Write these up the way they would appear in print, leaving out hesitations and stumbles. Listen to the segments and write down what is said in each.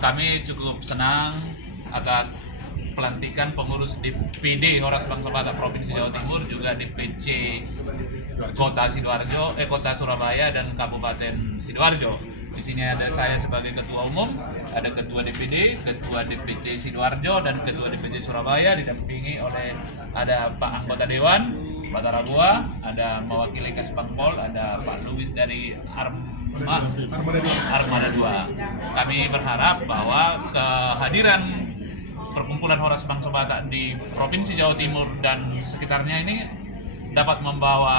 Kami cukup senang atas pelantikan pengurus DPD Horas Bangsa Batak Provinsi Jawa Timur, juga DPC Kota Sidoarjo, Kota Surabaya dan Kabupaten Sidoarjo. Di sini ada saya sebagai ketua umum, ada ketua DPD, ketua DPC Sidoarjo dan ketua DPC Surabaya, didampingi oleh ada Pak anggota Dewan Batara Bua, ada mewakili Kesbangpol, ada Pak Luis dari Armada 2. Kami berharap bahwa kehadiran perkumpulan Horas Bangsa Batak di Provinsi Jawa Timur dan sekitarnya ini dapat membawa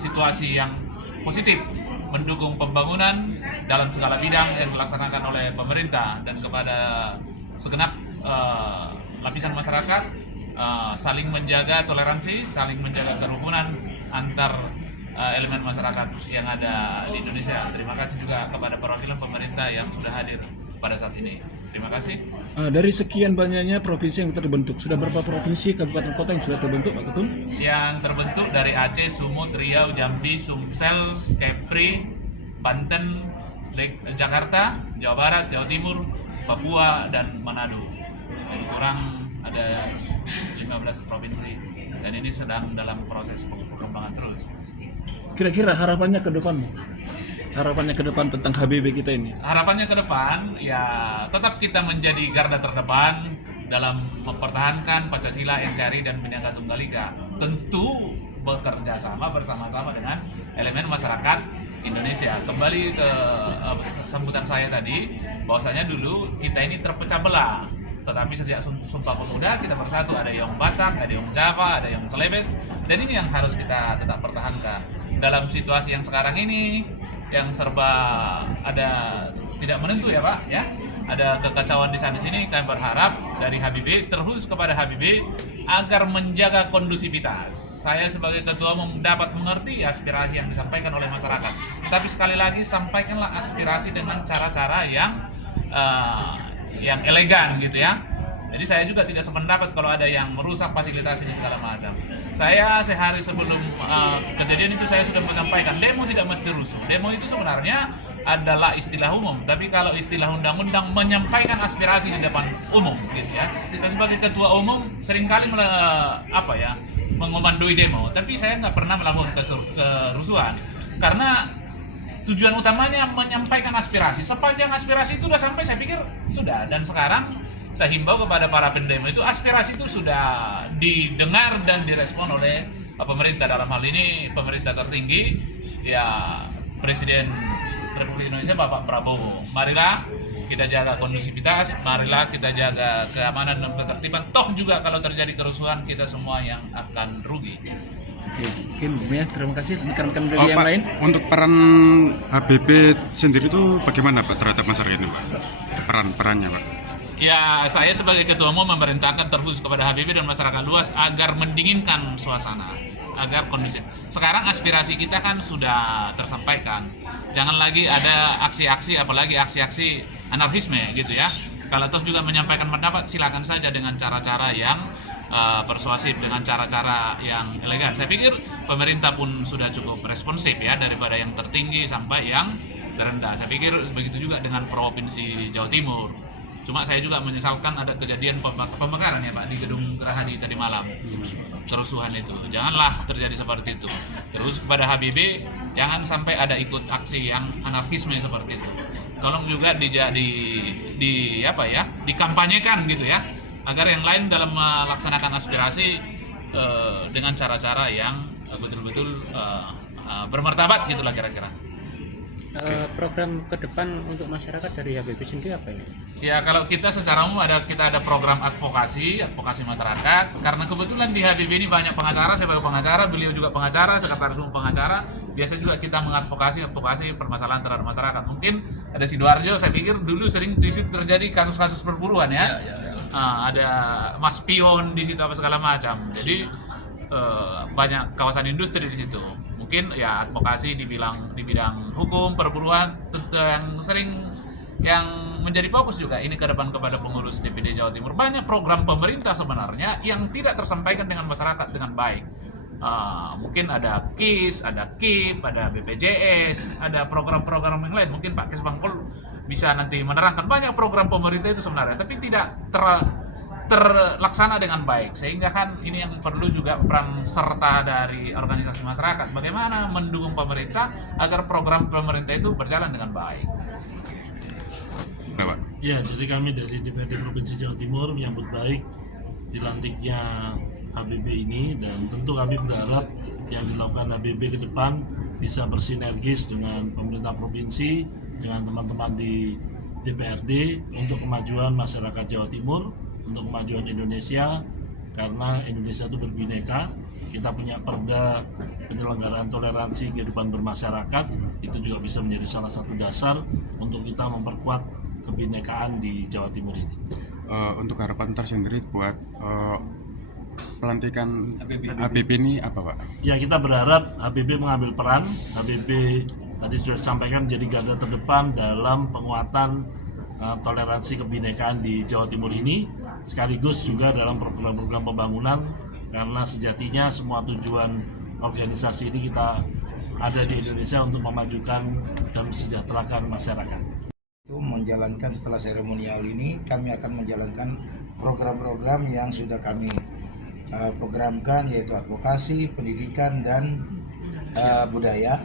situasi yang positif, mendukung pembangunan dalam segala bidang yang dilaksanakan oleh pemerintah, dan kepada segenap lapisan masyarakat saling menjaga toleransi, saling menjaga kerukunan antar elemen masyarakat yang ada di Indonesia. Terima kasih juga kepada perwakilan pemerintah yang sudah hadir pada saat ini. Terima kasih. Dari sekian banyaknya provinsi yang terbentuk, sudah berapa provinsi, kabupaten, kota yang sudah terbentuk, Pak Ketum? Yang terbentuk dari Aceh, Sumut, Riau, Jambi, Sumsel, Kepri, Banten, Jakarta, Jawa Barat, Jawa Timur, Papua, dan Manado. Jadi kurang ada 15 provinsi, dan ini sedang dalam proses perkembangan terus. Kira-kira harapannya ke depan? Harapannya ke depan tentang HBB kita ini? Harapannya ke depan, ya tetap kita menjadi garda terdepan dalam mempertahankan Pancasila, NKRI, dan Bhinneka Tunggal Ika. Tentu bekerja sama bersama-sama dengan elemen masyarakat Indonesia. Kembali ke sambutan saya tadi, bahwasanya dulu kita ini terpecah belah. Tetapi sejak Sumpah Pemuda kita bersatu, ada yang Batak, ada yang Jawa, ada yang Celebes, dan ini yang harus kita tetap pertahankan. Dalam situasi yang sekarang ini, yang serba ada tidak menentu ya Pak, ya ada kekacauan di sana sini, kami berharap dari HBB terus kepada HBB agar menjaga kondusivitas. Saya sebagai ketua umum dapat mengerti aspirasi yang disampaikan oleh masyarakat, tapi sekali lagi sampaikanlah aspirasi dengan cara-cara yang elegan gitu ya. Jadi saya juga tidak sependapat kalau ada yang merusak fasilitas ini segala macam. Saya sehari sebelum kejadian itu saya sudah menyampaikan, demo tidak mesti rusuh. Demo itu sebenarnya adalah istilah umum, tapi kalau istilah undang-undang menyampaikan aspirasi di depan umum gitu ya. Saya sebagai ketua umum seringkali mengomandoi demo, tapi saya nggak pernah melakukan kerusuhan karena tujuan utamanya menyampaikan aspirasi. Sepanjang aspirasi itu sudah sampai, saya pikir sudah. Dan sekarang saya himbau kepada para pendemo itu, aspirasi itu sudah didengar dan direspon oleh pemerintah, dalam hal ini pemerintah tertinggi ya Presiden Republik Indonesia Bapak Prabowo. Marilah kita jaga kondusivitas, marilah kita jaga keamanan dan ketertiban. Toh juga kalau terjadi kerusuhan, kita semua yang akan rugi. Oke, mungkin ya, terima kasih rekan-rekan dari yang Pak, lain. untuk peran HBB sendiri itu bagaimana Pak terhadap masyarakat ini Pak? Perannya Pak? Ya, saya sebagai ketua umum memerintahkan terus kepada HBB dan masyarakat luas agar mendinginkan suasana, agar kondisi. Sekarang aspirasi kita kan sudah tersampaikan. Jangan lagi ada aksi-aksi, apalagi aksi-aksi anarkisme gitu ya. Kalau toh juga menyampaikan pendapat, silakan saja dengan cara-cara yang persuasif, dengan cara-cara yang elegan. Saya pikir pemerintah pun sudah cukup responsif ya, daripada yang tertinggi sampai yang terendah. Saya pikir begitu juga dengan Provinsi Jawa Timur. Cuma saya juga menyesalkan ada kejadian pembakaran ya Pak di Gedung Gerahadi tadi malam, kerusuhan itu. Janganlah terjadi seperti itu. Terus kepada HBB, jangan sampai ada ikut aksi yang anarkisme seperti itu. Tolong juga dikampanyekan gitu ya, agar yang lain dalam melaksanakan aspirasi dengan cara-cara yang betul-betul bermartabat gitulah kira-kira. Program ke depan untuk masyarakat dari HBB sendiri apa ini? Ya, kalau kita secara umum kita ada program advokasi masyarakat, karena kebetulan di HBB ini banyak pengacara, saya sebagai pengacara, beliau juga pengacara, sekretaris umum pengacara. Biasa juga kita mengadvokasi permasalahan terhadap masyarakat. Mungkin ada Sidoarjo, saya pikir dulu sering di situ terjadi kasus-kasus perburuan ya. Ada mas pion di situ apa segala macam. Jadi banyak kawasan industri di situ. Mungkin ya advokasi di bidang hukum, perburuan, yang menjadi fokus juga ini ke depan kepada pengurus DPD Jawa Timur. Banyak program pemerintah sebenarnya yang tidak tersampaikan dengan masyarakat dengan baik. Mungkin ada KIS, ada KIP, ada BPJS, ada program-program yang lain. Mungkin Pak Kesbangpol bisa nanti menerangkan banyak program pemerintah itu sebenarnya, tapi tidak terlaksana dengan baik, sehingga kan ini yang perlu juga peran serta dari organisasi masyarakat, bagaimana mendukung pemerintah agar program pemerintah itu berjalan dengan baik. Pak. Ya, jadi kami dari DPRD Provinsi Jawa Timur menyambut baik dilantiknya HBB ini, dan tentu kami berharap yang dilakukan HBB ke depan bisa bersinergis dengan pemerintah provinsi, dengan teman-teman di DPRD untuk kemajuan masyarakat Jawa Timur, untuk kemajuan Indonesia, karena Indonesia itu berbineka. Kita punya perda penyelenggaraan toleransi kehidupan bermasyarakat, itu juga bisa menjadi salah satu dasar untuk kita memperkuat kebinekaan di Jawa Timur ini. Untuk harapan tersendiri buat pelantikan HBB ini apa, Pak? Ya, kita berharap HBB mengambil peran. HBB tadi sudah disampaikan menjadi garda terdepan dalam penguatan toleransi kebinekaan di Jawa Timur ini, sekaligus juga dalam program-program pembangunan, karena sejatinya semua tujuan organisasi ini kita ada di Indonesia untuk memajukan dan mesejahterakan masyarakat. Menjalankan setelah seremonial ini, kami akan menjalankan program-program yang sudah kami programkan, yaitu advokasi, pendidikan, dan budaya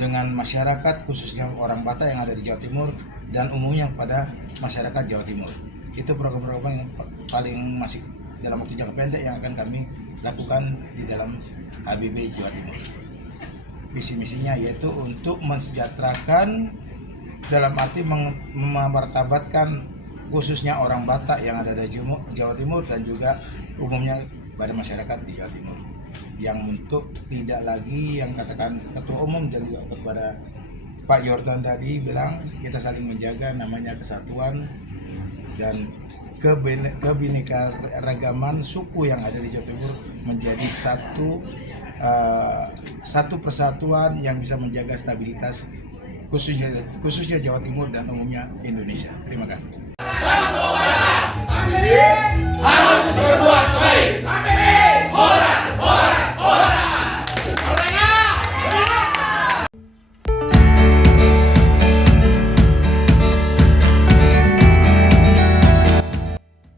dengan masyarakat, khususnya orang Batak yang ada di Jawa Timur dan umumnya pada masyarakat Jawa Timur. Itu program-program yang paling masih dalam waktu jangka pendek yang akan kami lakukan di dalam HBB Jawa Timur. Visi misinya yaitu untuk mensejahterakan, dalam arti memartabatkan khususnya orang Batak yang ada di Jawa Timur dan juga umumnya pada masyarakat di Jawa Timur, yang untuk tidak lagi yang katakan Ketua Umum dan juga kepada Pak Yordan tadi bilang, kita saling menjaga namanya kesatuan dan kebinekaragaman suku yang ada di Jawa Timur menjadi satu persatuan yang bisa menjaga stabilitas khususnya Jawa Timur dan umumnya Indonesia. Terima kasih.